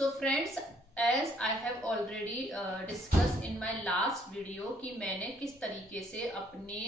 So friends, as I have already discussed in my last video कि मैंने किस तरीके से अपने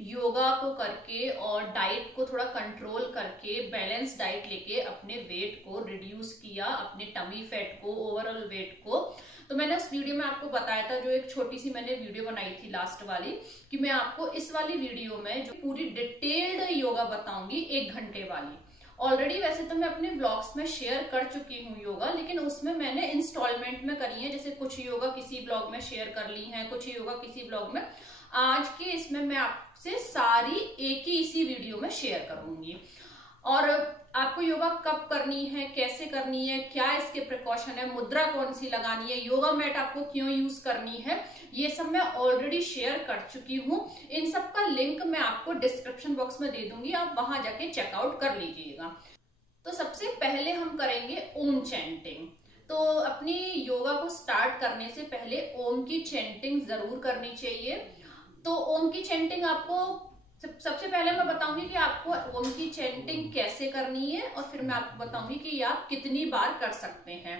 योगा को करके और डाइट को थोड़ा कंट्रोल करके बैलेंस डाइट लेके अपने वेट को रिड्यूस किया, अपने टमी फैट को, ओवरऑल वेट को। तो मैंने उस वीडियो में आपको बताया था, जो एक छोटी सी मैंने वीडियो बनाई थी लास्ट वाली, कि मैं आपको इस वाली वीडियो में जो पूरी डिटेल्ड योगा बताऊंगी 1 घंटे वाली। ऑलरेडी वैसे तो मैं अपने ब्लॉग्स में शेयर कर चुकी हूँ योगा, लेकिन उसमें मैंने इंस्टॉलमेंट में करी है। जैसे कुछ योगा किसी ब्लॉग में शेयर कर ली हैं, कुछ योगा किसी ब्लॉग में। आज के इसमें मैं आपसे सारी एक ही इसी वीडियो में शेयर करूंगी। और आपको योगा कब करनी है, कैसे करनी है, क्या इसके प्रिकॉशन है, मुद्रा कौन सी लगानी है, योगा मैट आपको क्यों यूज करनी है, ये सब मैं ऑलरेडी शेयर कर चुकी हूँ। इन सब का लिंक मैं आपको डिस्क्रिप्शन बॉक्स में दे दूंगी, आप वहां जाके चेकआउट कर लीजिएगा। तो सबसे पहले हम करेंगे ओम चैंटिंग। तो अपनी योगा को स्टार्ट करने से पहले ओम की चैंटिंग जरूर करनी चाहिए। तो ओम की चैंटिंग आपको सबसे पहले मैं बताऊंगी कि आपको ओम की चैंटिंग कैसे करनी है, और फिर मैं आपको बताऊंगी कि आप कितनी बार कर सकते हैं।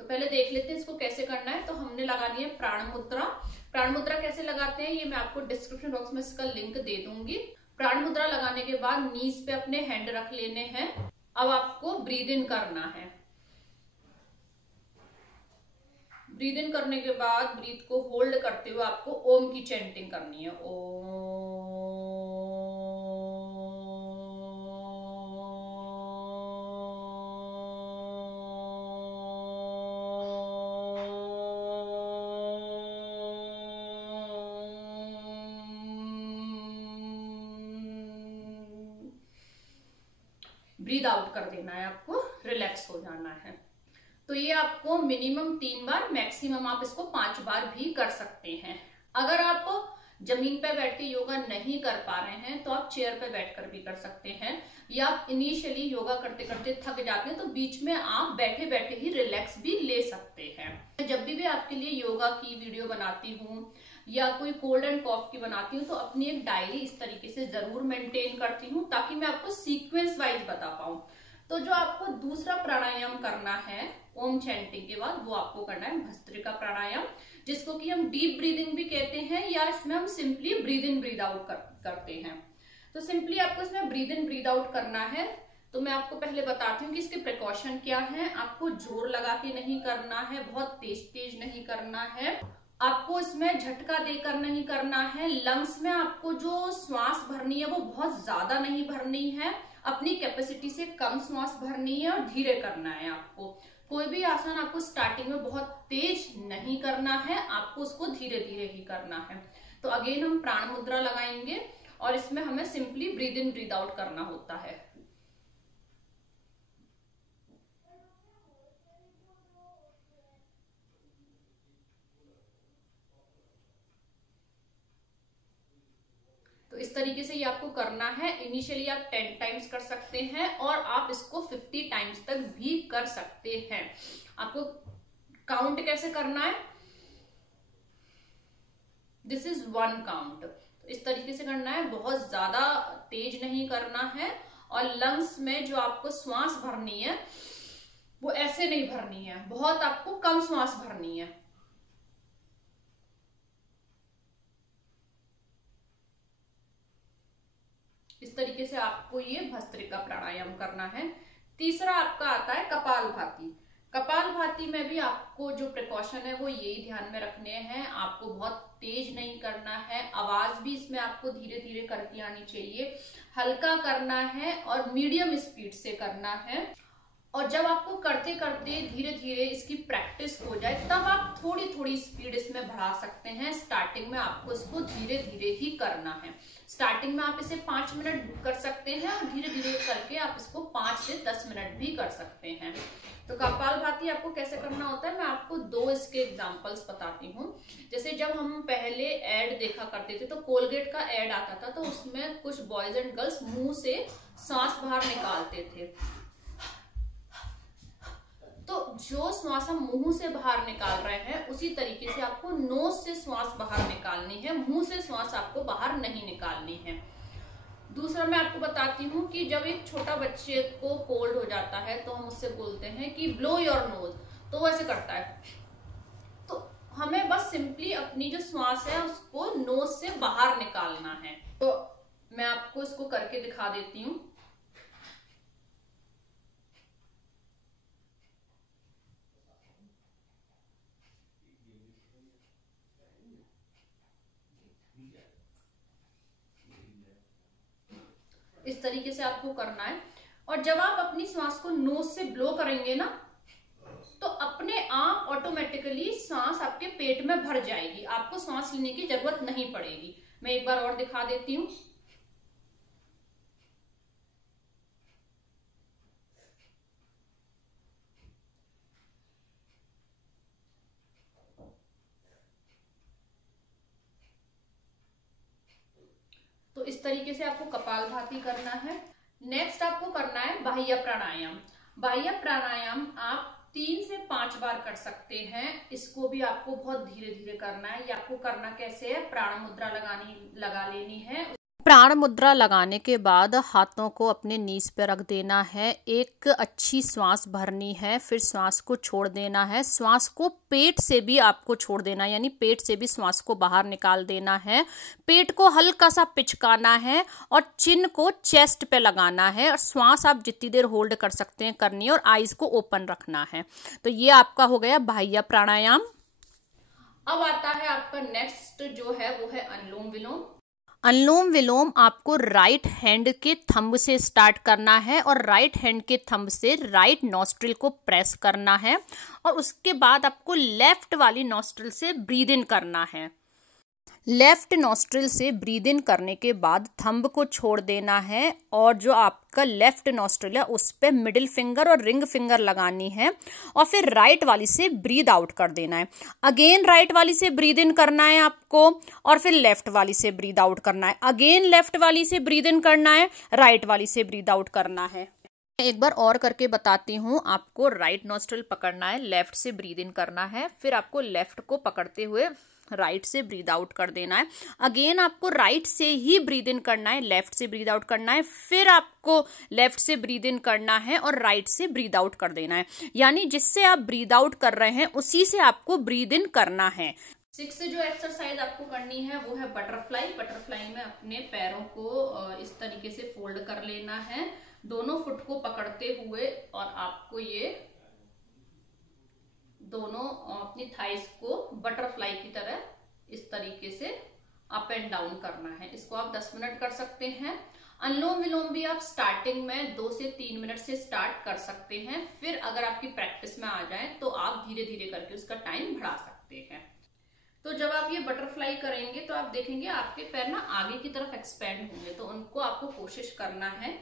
तो पहले देख लेते हैं इसको कैसे करना है। तो हमने लगानी है प्राण मुद्रा। प्राण मुद्रा कैसे लगाते हैं ये मैं आपको डिस्क्रिप्शन बॉक्स में इसका लिंक दे दूंगी। प्राण मुद्रा लगाने के बाद नीज पे अपने हैंड रख लेने हैं। अब आपको ब्रीद इन करना है। ब्रीद इन करने के बाद ब्रीथ को होल्ड करते हुए आपको ओम की चैंटिंग करनी है। ओम। ब्रीद आउट कर देना है, आपको रिलैक्स हो जाना है। तो ये आपको मिनिमम 3 बार, मैक्सिमम आप इसको 5 बार भी कर सकते हैं। अगर आप जमीन पे बैठ के योगा नहीं कर पा रहे हैं तो आप चेयर पे बैठकर भी कर सकते हैं, या आप इनिशियली योगा करते करते थक जाते हैं तो बीच में आप बैठे बैठे ही रिलैक्स भी ले सकते हैं। जब भी आपके लिए योगा की वीडियो बनाती हूँ या कोई कोल्ड एंड कॉफ की बनाती हूँ तो अपनी एक डायरी इस तरीके से जरूर मेंटेन करती हूँ, ताकि मैं आपको सीक्वेंस वाइज बता पाऊँ। तो जो आपको दूसरा प्राणायाम करना है ओम चैंटिंग के बाद, वो आपको करना है भस्त्रिका प्राणायाम, जिसको कि हम डीप ब्रीदिंग भी कहते हैं, या इसमें हम simply breathe in breathe out करते हैं। तो सिंपली आपको इसमें ब्रीद इन ब्रीद आउट करना है। तो मैं आपको पहले बताती हूँ कि इसके प्रिकॉशन क्या है। आपको जोर लगा के नहीं करना है, बहुत तेज तेज नहीं करना है, आपको इसमें झटका देकर नहीं करना है। लंग्स में आपको जो श्वास भरनी है वो बहुत ज्यादा नहीं भरनी है, अपनी कैपेसिटी से कम श्वास भरनी है, और धीरे करना है। आपको कोई भी आसन आपको स्टार्टिंग में बहुत तेज नहीं करना है, आपको उसको धीरे धीरे ही करना है। तो अगेन हम प्राण मुद्रा लगाएंगे और इसमें हमें simply breathe in breathe out करना होता है। तो इस तरीके से ये आपको करना है। इनिशियली आप 10 टाइम्स कर सकते हैं और आप इसको 50 टाइम्स तक भी कर सकते हैं। आपको काउंट कैसे करना है, दिस इज 1 काउंट। तो इस तरीके से करना है, बहुत ज्यादा तेज नहीं करना है, और लंग्स में जो आपको श्वास भरनी है वो ऐसे नहीं भरनी है, बहुत आपको कम श्वास भरनी है। इस तरीके से आपको ये भस्त्रिका प्राणायाम करना है। तीसरा आपका आता है कपालभाति। कपालभाति में भी आपको जो प्रिकॉशन है वो यही ध्यान में रखने हैं, आपको बहुत तेज नहीं करना है, आवाज भी इसमें आपको धीरे धीरे करके आनी चाहिए, हल्का करना है और मीडियम स्पीड से करना है। और जब आपको करते करते धीरे धीरे इसकी प्रैक्टिस हो जाए तब आप थोड़ी थोड़ी स्पीड इसमें बढ़ा सकते हैं। स्टार्टिंग में आपको इसको धीरे धीरे ही करना है। स्टार्टिंग में आप इसे 5 मिनट कर सकते हैं, और धीरे धीरे करके आप इसको 5 से 10 मिनट भी कर सकते हैं। तो कपालभाति आपको कैसे करना होता है, मैं आपको 2 इसके एग्जांपल्स बताती हूँ। जैसे जब हम पहले एड देखा करते थे तो कोलगेट का एड आता था, तो उसमें कुछ बॉयज एंड गर्ल्स मुंह से सांस बाहर निकालते थे। तो जो श्वास हम मुंह से बाहर निकाल रहे हैं उसी तरीके से आपको नोज से श्वास बाहर निकालनी है, मुंह से श्वास आपको बाहर नहीं निकालनी है। दूसरा मैं आपको बताती हूँ कि जब एक छोटा बच्चे को कोल्ड हो जाता है तो हम उससे बोलते हैं कि ब्लो योर नोज, तो वो ऐसे करता है। तो हमें बस सिंपली अपनी जो श्वास है उसको नोज से बाहर निकालना है। तो मैं आपको इसको करके दिखा देती हूँ। इस तरीके से आपको करना है। और जब आप अपनी श्वास को नोज से ब्लो करेंगे ना, तो अपने आप ऑटोमेटिकली सांस आपके पेट में भर जाएगी, आपको सांस लेने की जरूरत नहीं पड़ेगी। मैं एक बार और दिखा देती हूँ। तो इस तरीके से आपको कपालभाति करना है। नेक्स्ट आपको करना है बाह्य प्राणायाम। बाह्य प्राणायाम आप 3 से 5 बार कर सकते हैं। इसको भी आपको बहुत धीरे धीरे करना है। ये आपको करना कैसे है, प्राण मुद्रा लगा लेनी है। प्राण मुद्रा लगाने के बाद हाथों को अपने नीज पे रख देना है, एक अच्छी श्वास भरनी है, फिर श्वास को छोड़ देना है। श्वास को पेट से भी आपको छोड़ देना है, यानी पेट से भी श्वास को बाहर निकाल देना है। पेट को हल्का सा पिचकाना है और चिन को चेस्ट पे लगाना है, और श्वास आप जितनी देर होल्ड कर सकते हैं करनी है, और आईज को ओपन रखना है। तो ये आपका हो गया बाह्य प्राणायाम। अब आता है आपका नेक्स्ट जो है वो है अनुलोम विलोम। अनुलोम विलोम आपको राइट हैंड के थंब से स्टार्ट करना है, और राइट हैंड के थंब से राइट नॉस्ट्रिल को प्रेस करना है, और उसके बाद आपको लेफ्ट वाली नॉस्ट्रिल से ब्रीद इन करना है। लेफ्ट नॉस्ट्रिल से ब्रीद इन करने के बाद थंब को छोड़ देना है, और जो आपका लेफ्ट नॉस्ट्रिल है उस पे मिडिल फिंगर और रिंग फिंगर लगानी है, और फिर राइट वाली से ब्रीद आउट कर देना है। अगेन राइट वाली से ब्रीद इन करना है आपको, और फिर लेफ्ट वाली से ब्रीद आउट करना है। अगेन लेफ्ट वाली से ब्रीद इन करना है, राइट वाली से ब्रीद आउट करना है। एक बार और करके बताती हूँ। आपको राइट नॉस्ट्रिल पकड़ना है, लेफ्ट से ब्रीद इन करना है, फिर आपको लेफ्ट को पकड़ते हुए राइट से ब्रीद आउट कर देना है। अगेन आपको राइट से ही ब्रीद इन करना है, लेफ्ट से ब्रीद आउट करना है, फिर आपको लेफ्ट से ब्रीद इन करना है और राइट से ब्रीद आउट कर देना है। यानी जिससे आप ब्रीद आउट कर रहे हैं उसी से आपको ब्रीद इन करना है। 6 जो एक्सरसाइज आपको करनी है वो है बटरफ्लाई। बटरफ्लाई में अपने पैरों को इस तरीके से फोल्ड कर लेना है, दोनों फुट को पकड़ते हुए, और आपको ये दोनों अपनी थाइस को बटरफ्लाई की तरह इस तरीके से अप एंड डाउन करना है। इसको आप 10 मिनट कर सकते हैं। अनुलोम विलोम भी आप स्टार्टिंग में 2 से 3 मिनट से स्टार्ट कर सकते हैं, फिर अगर आपकी प्रैक्टिस में आ जाए तो आप धीरे धीरे करके उसका टाइम बढ़ा सकते हैं। तो जब आप ये बटरफ्लाई करेंगे तो आप देखेंगे आपके पैर ना आगे की तरफ एक्सपेंड होंगे, तो उनको आपको कोशिश करना है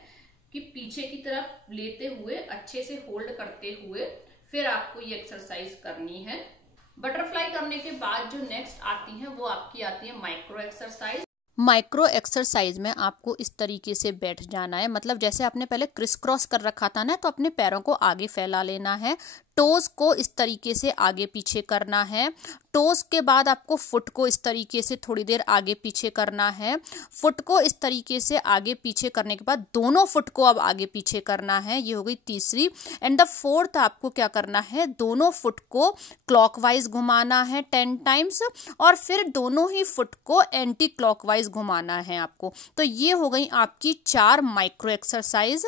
कि पीछे की तरफ लेते हुए अच्छे से होल्ड करते हुए फिर आपको ये एक्सरसाइज करनी है। बटरफ्लाई करने के बाद जो नेक्स्ट आती है वो आपकी आती है माइक्रो एक्सरसाइज। माइक्रो एक्सरसाइज में आपको इस तरीके से बैठ जाना है, मतलब जैसे आपने पहले क्रिस क्रॉस कर रखा था ना, तो अपने पैरों को आगे फैला लेना है, टोज को इस तरीके से आगे पीछे करना है। टोज के बाद आपको फुट को इस तरीके से थोड़ी देर आगे पीछे करना है। फुट को इस तरीके से आगे पीछे करने के बाद दोनों फुट को अब आगे पीछे करना है। ये हो गई तीसरी। एंड द फोर्थ आपको क्या करना है, दोनों फुट को क्लॉकवाइज घुमाना है 10 टाइम्स, और फिर दोनों ही फुट को एंटी क्लॉकवाइज घुमाना है आपको। तो ये हो गई आपकी 4 माइक्रो एक्सरसाइज।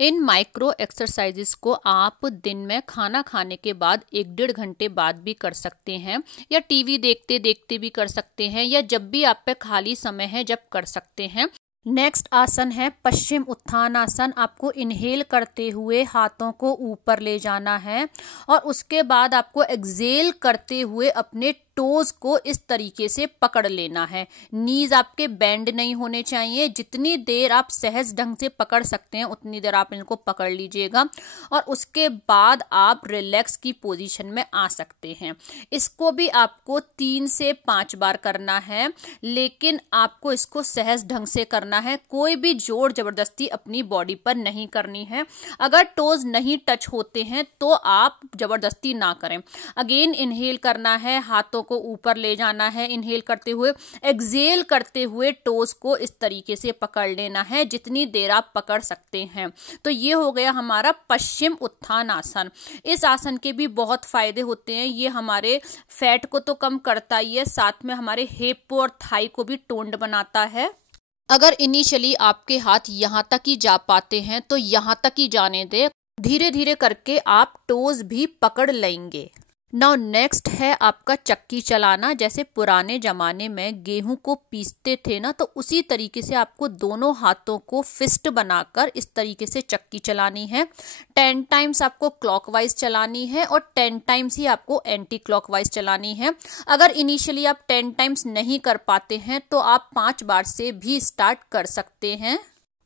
इन माइक्रो एक्सरसाइजेस को आप दिन में खाना खाने के बाद 1-1.5 घंटे बाद भी कर सकते हैं, या टीवी देखते देखते भी कर सकते हैं, या जब भी आप पे खाली समय है जब कर सकते हैं। नेक्स्ट आसन है पश्चिम उत्थान आसन। आपको इनहेल करते हुए हाथों को ऊपर ले जाना है, और उसके बाद आपको एक्सहेल करते हुए अपने टोज को इस तरीके से पकड़ लेना है। नीज आपके बेंड नहीं होने चाहिए। जितनी देर आप सहज ढंग से पकड़ सकते हैं उतनी देर आप इनको पकड़ लीजिएगा, और उसके बाद आप रिलैक्स की पोजीशन में आ सकते हैं। इसको भी आपको 3 से 5 बार करना है, लेकिन आपको इसको सहज ढंग से करना है। कोई भी जोर जबरदस्ती अपनी बॉडी पर नहीं करनी है। अगर टोज नहीं टच होते हैं तो आप जबरदस्ती ना करें। अगेन इनहेल करना है, हाथों को ऊपर ले जाना है इनहेल करते हुए। एक्सहेल करते हुए टोज को इस तरीके से पकड़ लेना है जितनी देर आप पकड़ सकते हैं। तो ये हो गया हमारा पश्चिम उत्थान आसन। इस आसन के भी बहुत फायदे होते हैं। ये हमारे फैट को तो कम करता ही है, साथ में हमारे हिप और थाई को भी टोन्ड बनाता है। अगर इनिशियली आपके हाथ यहाँ तक ही जा पाते हैं तो यहाँ तक ही जाने दें, धीरे धीरे करके आप टोज भी पकड़ लेंगे। नाउ नेक्स्ट है आपका चक्की चलाना। जैसे पुराने जमाने में गेहूं को पीसते थे ना, तो उसी तरीके से आपको दोनों हाथों को फिस्ट बनाकर इस तरीके से चक्की चलानी है। 10 टाइम्स आपको क्लॉकवाइज चलानी है और 10 टाइम्स ही आपको एंटी क्लॉकवाइज चलानी है। अगर इनिशियली आप 10 टाइम्स नहीं कर पाते हैं तो आप 5 बार से भी स्टार्ट कर सकते हैं।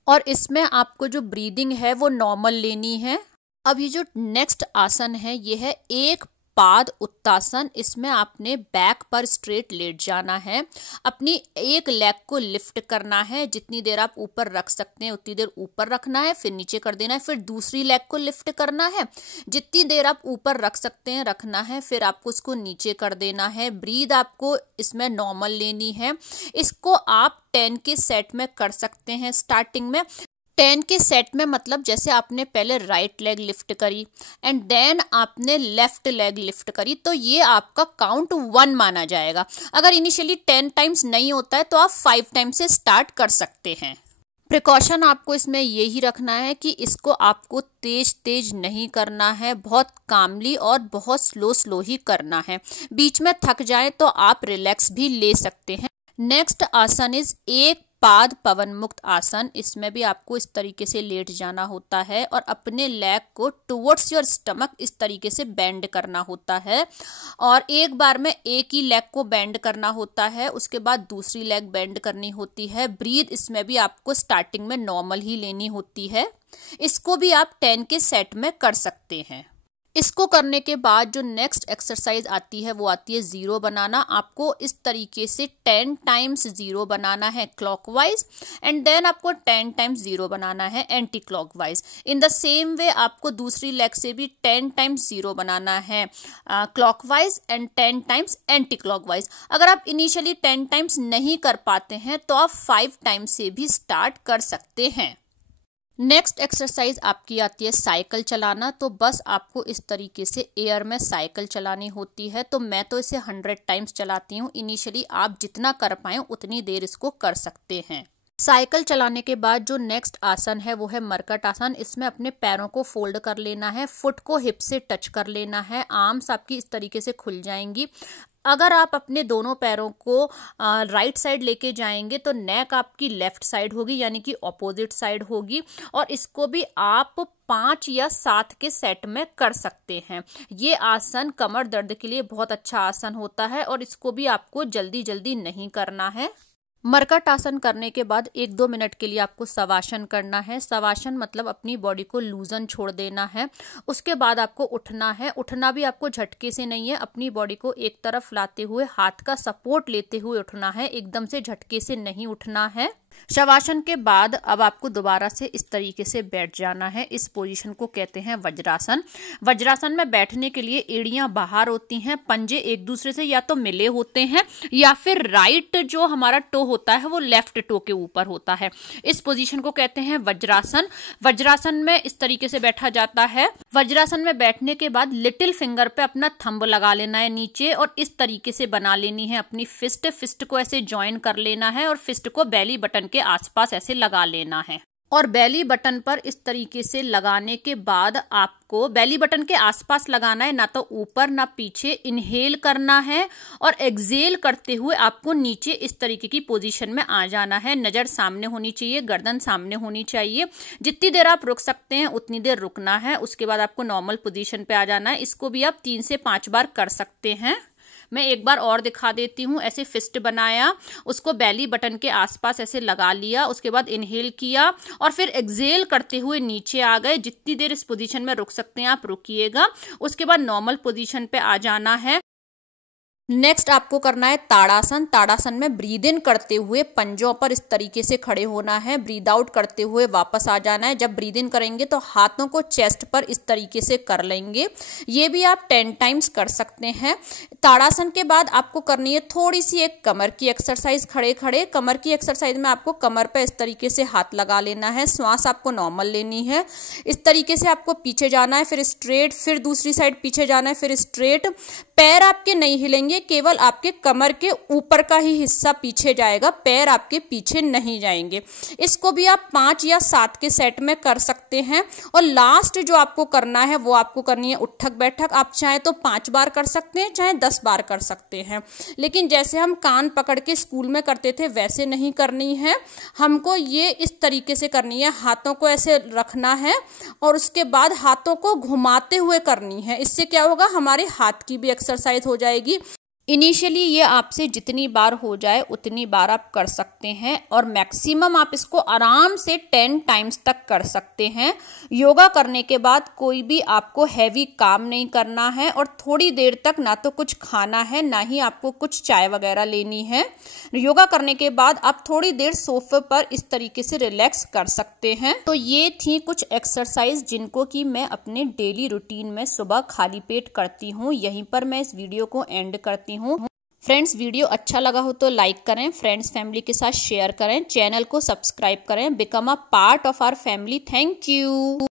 और इसमें आपको जो ब्रीदिंग है वो नॉर्मल लेनी है। अब ये जो नेक्स्ट आसन है ये है एक पाद उत्तासन। इसमें आपने बैक पर स्ट्रेट लेट जाना है, अपनी एक लेग को लिफ्ट करना है, जितनी देर आप ऊपर रख सकते हैं उतनी देर ऊपर रखना है, फिर नीचे कर देना है, फिर दूसरी लेग को लिफ्ट करना है, जितनी देर आप ऊपर रख सकते हैं रखना है, फिर आपको उसको नीचे कर देना है। ब्रीद आपको इसमें नॉर्मल लेनी है। इसको आप 10 के सेट में कर सकते हैं। स्टार्टिंग में 10 के सेट में मतलब जैसे आपने पहले राइट लेग लिफ्ट करी एंड देन आपने लेफ्ट लेग लिफ्ट करी, तो ये आपका काउंट 1 माना जाएगा। अगर इनिशियली 10 टाइम्स नहीं होता है तो आप 5 टाइम्स से स्टार्ट कर सकते हैं। प्रिकॉशन आपको इसमें यही रखना है कि इसको आपको तेज तेज नहीं करना है, बहुत कामली और बहुत स्लो स्लो ही करना है। बीच में थक जाए तो आप रिलैक्स भी ले सकते हैं। नेक्स्ट आसन इज एक पाद पवन मुक्त आसन। इसमें भी आपको इस तरीके से लेट जाना होता है और अपने लेग को टुवर्ड्स योर स्टमक इस तरीके से बेंड करना होता है, और एक बार में एक ही लेग को बेंड करना होता है, उसके बाद दूसरी लेग बेंड करनी होती है। ब्रीथ इसमें भी आपको स्टार्टिंग में नॉर्मल ही लेनी होती है। इसको भी आप 10 के सेट में कर सकते हैं। इसको करने के बाद जो नेक्स्ट एक्सरसाइज आती है वो आती है जीरो बनाना। आपको इस तरीके से 10 टाइम्स जीरो बनाना है क्लॉकवाइज एंड देन आपको 10 टाइम्स जीरो बनाना है anti clockwise. In the same way आपको दूसरी लेग से भी 10 टाइम्स जीरो बनाना है clockwise and 10 times anti clockwise. अगर आप इनिशियली 10 टाइम्स नहीं कर पाते हैं तो आप 5 टाइम्स से भी स्टार्ट कर सकते हैं। नेक्स्ट एक्सरसाइज आपकी आती है साइकिल चलाना। तो बस आपको इस तरीके से एयर में साइकिल चलानी होती है। तो मैं तो इसे 100 टाइम्स चलाती हूँ। इनिशियली आप जितना कर पाए उतनी देर इसको कर सकते हैं। साइकिल चलाने के बाद जो नेक्स्ट आसन है वो है मरकट आसन। इसमें अपने पैरों को फोल्ड कर लेना है, फुट को हिप से टच कर लेना है, आर्म्स आपकी इस तरीके से खुल जाएंगी। अगर आप अपने दोनों पैरों को राइट साइड लेके जाएंगे तो नेक आपकी लेफ्ट साइड होगी, यानी कि ऑपोजिट साइड होगी, और इसको भी आप 5 या 7 के सेट में कर सकते हैं। ये आसन कमर दर्द के लिए बहुत अच्छा आसन होता है और इसको भी आपको जल्दी जल्दी नहीं करना है। मरकट आसन करने के बाद 1-2 मिनट के लिए आपको शवासन करना है। शवासन मतलब अपनी बॉडी को लूजन छोड़ देना है। उसके बाद आपको उठना है। उठना भी आपको झटके से नहीं है, अपनी बॉडी को एक तरफ लाते हुए हाथ का सपोर्ट लेते हुए उठना है, एकदम से झटके से नहीं उठना है। शवासन के बाद अब आपको दोबारा से इस तरीके से बैठ जाना है। इस पोजीशन को कहते हैं वज्रासन। वज्रासन में बैठने के एड़ियां बाहर होती हैं, पंजे एक दूसरे से या तो मिले होते हैं या फिर राइट जो हमारा टो होता है वो लेफ्ट टो के ऊपर होता है। इस पोजीशन को कहते हैं वज्रासन। वज्रासन में इस तरीके से बैठा जाता है। वज्रासन में बैठने के बाद लिटिल फिंगर पे अपना थंब लगा लेना है नीचे और इस तरीके से बना लेनी है अपनी फिस्ट। फिस्ट को ऐसे ज्वाइन कर लेना है और फिस्ट को बेली बटन के आसपास ऐसे लगा लेना है। और बेली बटन पर इस तरीके से लगाने के बाद आपको बेली बटन के आसपास लगाना है, ना तो ऊपर ना पीछे। इनहेल करना है और एक्सहेल करते हुए आपको नीचे इस तरीके की पोजीशन में आ जाना है। नजर सामने होनी चाहिए, गर्दन सामने होनी चाहिए। जितनी देर आप रुक सकते हैं उतनी देर रुकना है। उसके बाद आपको नॉर्मल पोजीशन पे आ जाना है। इसको भी आप 3 से 5 बार कर सकते हैं। मैं एक बार और दिखा देती हूँ। ऐसे फिस्ट बनाया, उसको बेली बटन के आसपास ऐसे लगा लिया, उसके बाद इनहेल किया और फिर एक्सहेल करते हुए नीचे आ गए। जितनी देर इस पोजीशन में रुक सकते हैं आप रुकिएगा। उसके बाद नॉर्मल पोजीशन पे आ जाना है। नेक्स्ट आपको करना है ताड़ासन। ताड़ासन में ब्रीद इन करते हुए पंजों पर इस तरीके से खड़े होना है, ब्रीद आउट करते हुए वापस आ जाना है। जब ब्रीद इन करेंगे तो हाथों को चेस्ट पर इस तरीके से कर लेंगे। ये भी आप 10 टाइम्स कर सकते हैं। ताड़ासन के बाद आपको करनी है थोड़ी सी एक कमर की एक्सरसाइज। खड़े खड़े कमर की एक्सरसाइज में आपको कमर पर इस तरीके से हाथ लगा लेना है, श्वास आपको नॉर्मल लेनी है। इस तरीके से आपको पीछे जाना है, फिर स्ट्रेट, फिर दूसरी साइड पीछे जाना है, फिर स्ट्रेट। पैर आपके नहीं हिलेंगे, केवल आपके कमर के ऊपर का ही हिस्सा पीछे जाएगा, पैर आपके पीछे नहीं जाएंगे। इसको भी आप 5 या 7 के सेट में कर सकते हैं। और लास्ट जो आपको करना है वो आपको करनी है उठक बैठक। आप चाहे तो 5 बार कर सकते हैं, चाहे 10 बार कर सकते हैं, लेकिन जैसे हम कान पकड़ के स्कूल में करते थे वैसे नहीं करनी है। हमको ये इस तरीके से करनी है, हाथों को ऐसे रखना है और उसके बाद हाथों को घुमाते हुए करनी है। इससे क्या होगा, हमारे हाथ की भी एक्सरसाइज हो जाएगी। इनिशियली ये आपसे जितनी बार हो जाए उतनी बार आप कर सकते हैं और मैक्सिमम आप इसको आराम से 10 टाइम्स तक कर सकते हैं। योगा करने के बाद कोई भी आपको हैवी काम नहीं करना है और थोड़ी देर तक ना तो कुछ खाना है, ना ही आपको कुछ चाय वगैरह लेनी है। योगा करने के बाद आप थोड़ी देर सोफे पर इस तरीके से रिलैक्स कर सकते हैं। तो ये थी कुछ एक्सरसाइज जिनको कि मैं अपने डेली रूटीन में सुबह खाली पेट करती हूँ। यहीं पर मैं इस वीडियो को एंड करती हूँ। फ्रेंड्स, वीडियो अच्छा लगा हो तो लाइक करें, फ्रेंड्स फैमिली के साथ शेयर करें, चैनल को सब्सक्राइब करें, become a part of our family. Thank you.